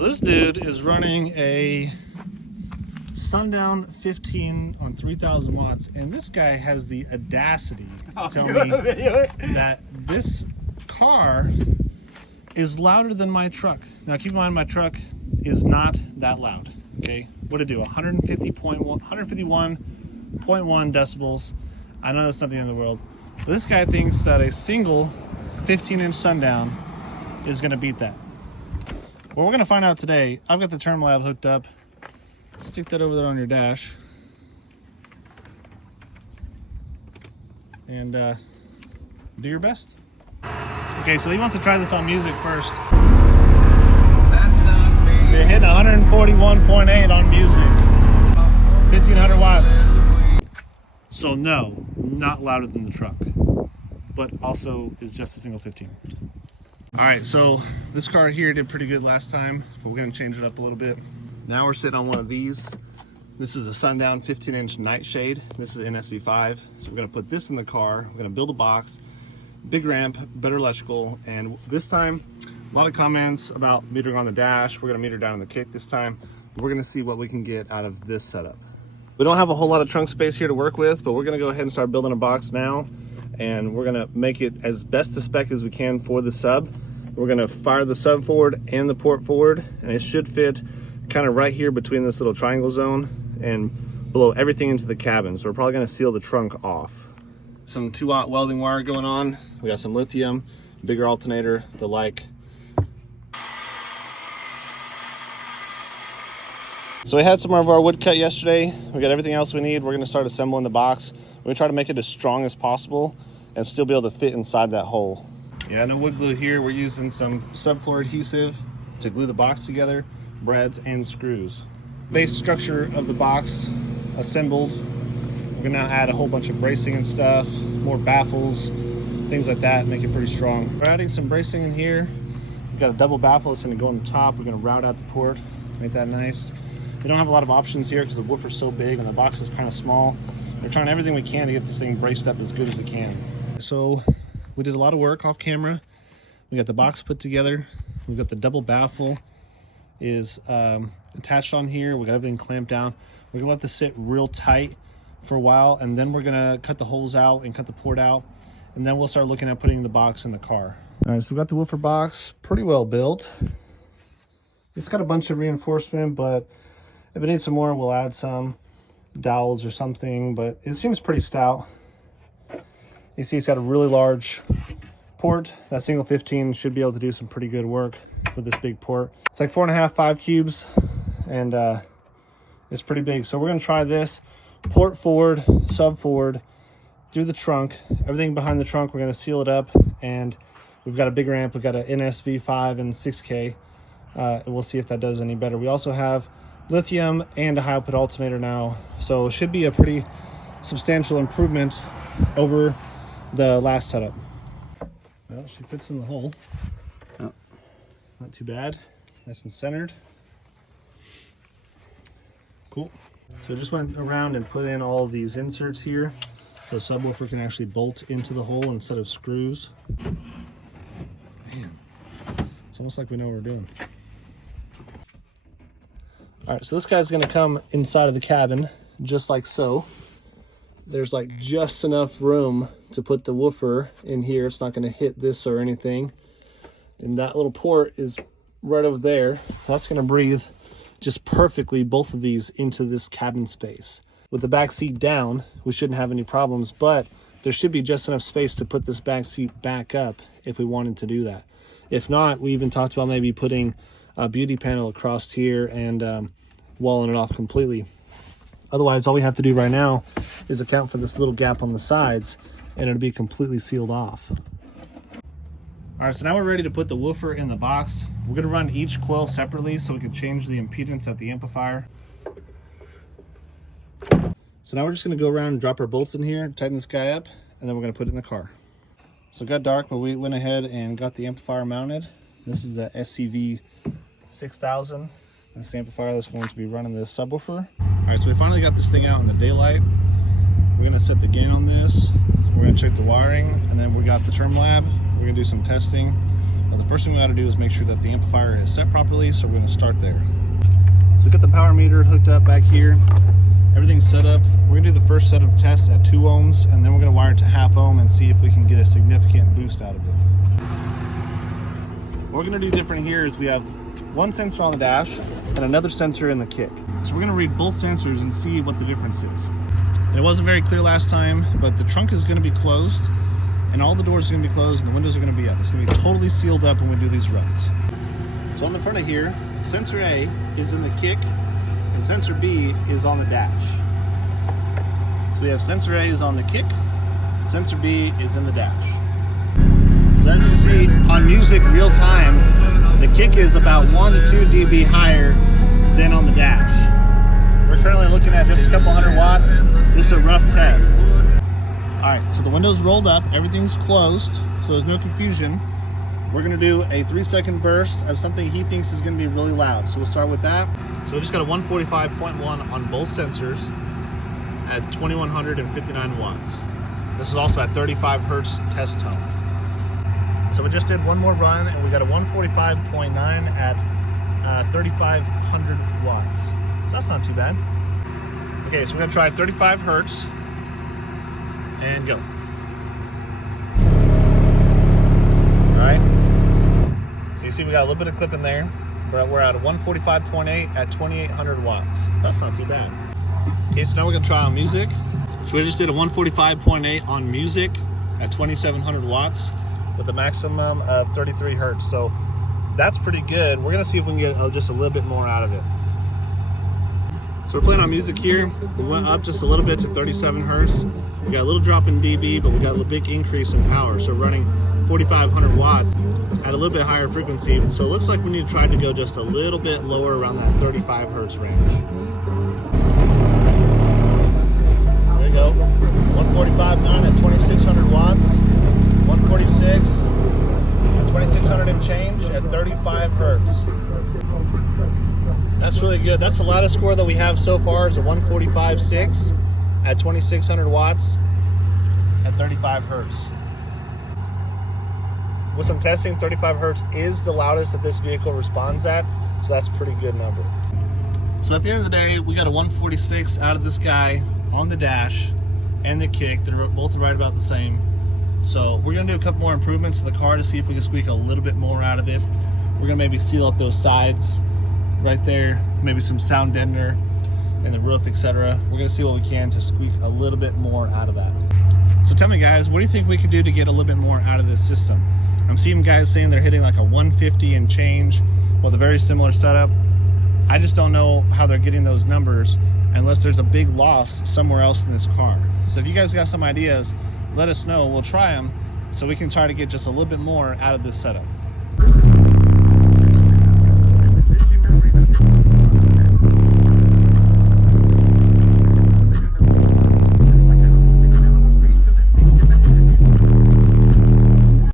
So this dude is running a Sundown 15 on 3,000 watts, and this guy has the audacity to tell me that this car is louder than my truck. Now keep in mind, my truck is not that loud, okay? What'd it do? 151.1 decibels. I know that's not the end of the world. But this guy thinks that a single 15-inch Sundown is gonna beat that. Well, we're gonna find out today. I've got the Term Lab hooked up. Stick that over there on your dash. And do your best. Okay, so he wants to try this on music first. That's not me. You're hitting 141.8 on music. 1,500 watts. So no, not louder than the truck, but also is just a single 15. All right, so this car here did pretty good last time, but we're gonna change it up a little bit. Now we're sitting on one of these. This is a Sundown 15-inch nightshade. This is NSV5. So we're gonna put this in the car. We're gonna build a box, big ramp, better electrical, and this time, a lot of comments about metering on the dash. We're gonna meter down in the kick this time. We're gonna see what we can get out of this setup. We don't have a whole lot of trunk space here to work with, but we're gonna go ahead and start building a box now, and we're gonna make it as best to spec as we can for the sub. We're gonna fire the sub forward and the port forward, and it should fit kind of right here between this little triangle zone and blow everything into the cabin. So we're probably gonna seal the trunk off. Some 2-aught welding wire going on. We got some lithium, bigger alternator, the like. So we had some of our wood cut yesterday. We got everything else we need. We're gonna start assembling the box. We're gonna try to make it as strong as possible and still be able to fit inside that hole. Yeah, no wood glue here. We're using some subfloor adhesive to glue the box together, brads and screws. Base structure of the box assembled. We're gonna now add a whole bunch of bracing and stuff, more baffles, things like that, make it pretty strong. We're adding some bracing in here. We've got a double baffle that's gonna go on the top. We're gonna route out the port, make that nice. We don't have a lot of options here because the woofer's so big and the box is kind of small. We're trying everything we can to get this thing braced up as good as we can. So we did a lot of work off camera. We got the box put together. We've got the double baffle is attached on here. We got everything clamped down. We're gonna let this sit real tight for a while, and then we're gonna cut the holes out and cut the port out, and then we'll start looking at putting the box in the car. All right, so we've got the woofer box pretty well built. It's got a bunch of reinforcement, but if it needs some more, we'll add some dowels or something, but it seems pretty stout. You see it's got a really large port. That single 15 should be able to do some pretty good work with this big port. It's like 4.5, 5 cubes, and it's pretty big. So we're gonna try this, port forward, sub forward, through the trunk, everything behind the trunk, we're gonna seal it up, and we've got a big ramp, we've got an NSV5 and 6K, and we'll see if that does any better. We also have lithium and a high output alternator now, so it should be a pretty substantial improvement over the last setup. Well, she fits in the hole. Oh. Not too bad. Nice and centered. Cool. So I just went around and put in all these inserts here so the subwoofer can actually bolt into the hole instead of screws. Man, it's almost like we know what we're doing. All right, so this guy's gonna come inside of the cabin just like so. There's like just enough room to put the woofer in here. It's not gonna hit this or anything. And that little port is right over there. That's gonna breathe just perfectly both of these into this cabin space. With the back seat down, we shouldn't have any problems, but there should be just enough space to put this back seat back up if we wanted to do that. If not, we even talked about maybe putting a beauty panel across here and walling it off completely. Otherwise, all we have to do right now is account for this little gap on the sides and it'll be completely sealed off. All right, so now we're ready to put the woofer in the box. We're gonna run each coil separately so we can change the impedance at the amplifier. So now we're just gonna go around and drop our bolts in here, tighten this guy up, and then we're gonna put it in the car. So it got dark, but we went ahead and got the amplifier mounted. This is a SCV 6000. That's the amplifier that's going to be running this subwoofer. All right, so we finally got this thing out in the daylight. We're gonna set the gain on this. We're gonna check the wiring, and then we got the Term Lab. We're gonna do some testing. But the first thing we got to do is make sure that the amplifier is set properly, so we're going to start there. So we got the power meter hooked up back here. Everything's set up. We're going to do the first set of tests at 2 ohms, and then we're going to wire it to 1/2 ohm and see if we can get a significant boost out of it. What we're going to do different here is we have one sensor on the dash and another sensor in the kick. So we're going to read both sensors and see what the difference is. And it wasn't very clear last time, but the trunk is going to be closed, and all the doors are going to be closed, and the windows are going to be up. It's going to be totally sealed up when we do these runs. So on the front of here, sensor A is in the kick, and sensor B is on the dash. So we have sensor A is on the kick, sensor B is in the dash. So as you can see on music real time, the kick is about 1 to 2 dB higher than on the dash. We're currently looking at just a couple hundred watts. This is a rough test. All right, so the window's rolled up, everything's closed, so there's no confusion. We're gonna do a 3-second burst of something he thinks is gonna be really loud. So we'll start with that. So we just got a 145.1 on both sensors at 2159 watts. This is also at 35 hertz test tone. So we just did one more run and we got a 145.9 at 3500 watts. So that's not too bad. Okay, so we're gonna try 35 hertz and go. All right. So you see we got a little bit of clip in there. We're at a 145.8 at 2800 watts. That's not too bad. Okay, so now we're gonna try on music. So we just did a 145.8 on music at 2700 watts with a maximum of 33 hertz. So that's pretty good. We're gonna see if we can get just a little bit more out of it. So we're playing on music here. We went up just a little bit to 37 hertz. We got a little drop in dB, but we got a big increase in power. So running 4,500 watts at a little bit higher frequency. So it looks like we need to try to go just a little bit lower around that 35 hertz range. There you go. 145.9 at 2,600 watts. 146 at 2,600 and change at 35 hertz. That's really good. That's the loudest score that we have so far is a 145.6 at 2,600 watts at 35 hertz. With some testing, 35 hertz is the loudest that this vehicle responds at, so that's a pretty good number. So at the end of the day, we got a 146 out of this guy on the dash and the kick. They're both right about the same. So we're gonna do a couple more improvements to the car to see if we can squeak a little bit more out of it. We're gonna maybe seal up those sides right there, maybe some sound deadener in the roof, etc. We're gonna see what we can to squeak a little bit more out of that. So tell me guys, what do you think we could do to get a little bit more out of this system? I'm seeing guys saying they're hitting like a 150 and change with a very similar setup. I just don't know how they're getting those numbers unless there's a big loss somewhere else in this car. So if you guys got some ideas, let us know. We'll try them so we can try to get just a little bit more out of this setup.